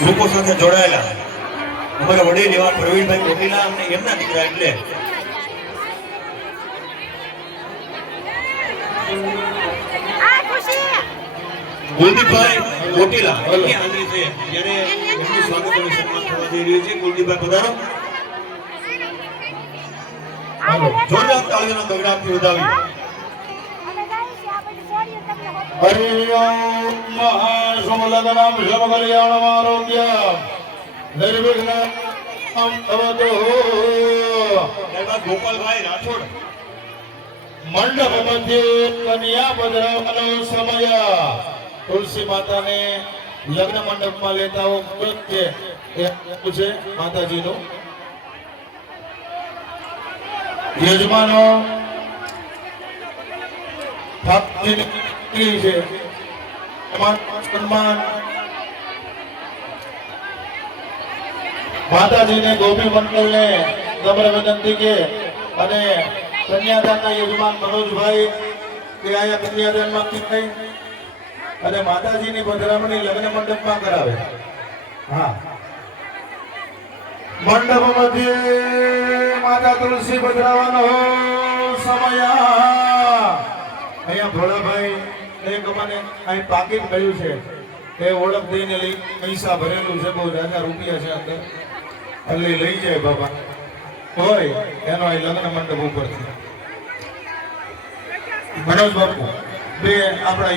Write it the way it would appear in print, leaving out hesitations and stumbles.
ગ્રુપો સાથે જોડાયેલા અમારા વડીલ એવા પ્રવીણભાઈ કોટીલા અને એમના દીકરા એટલે કુલદીપભાઈ કોટીલા એમની હાજરી છે જ્યારે એમનું સ્વાગત અને સન્માન થવા જઈ રહ્યું છે. કુલદીપભાઈ પધારો. જોરદાર તાળીઓના ગગડાટથી વધાવી. હરિ ઓમ મહાસમલગ્નમ સમકલ્યાણમ આરોગ્ય નિર્વિઘ્નમ ભવતુ. ત્યારબાદ ગોપાલભાઈ રાઠોડ. મંડપ મધ્યે કન્યા પધરાવવાનો સમય. તુલસી માતાને લગ્ન મંડપમાં લેતા વખતે એ છે માતાજીનું. યજમાનો ભક્તિ છે સન્માન માતાજીને ગોપી મંડળને નમ્ર વિનંતી કે અને કન્યાદાનના યજમાન મનોજભાઈ કે આયા કન્યાદાનમાં થઈ અને માતાજીની પધરામણી લગ્ન મંડપમાં કરાવે. હા, મંડપ મધ્યે માતા તુલસી પધરાવવાનો સમય. અહીંયા ભોળાભાઈ એક મને અહીં પાકીટ મળ્યું છે એ ઓળખ દઈને લઈ પૈસા ભરેલું છે, બહુ રાજા રૂપિયા છે અંદર, એટલે લઈ જાય બાબા હોય એનો અહીં લગ્ન મંડપ ઉપરથી. મનોજ બાપુ બે આપણા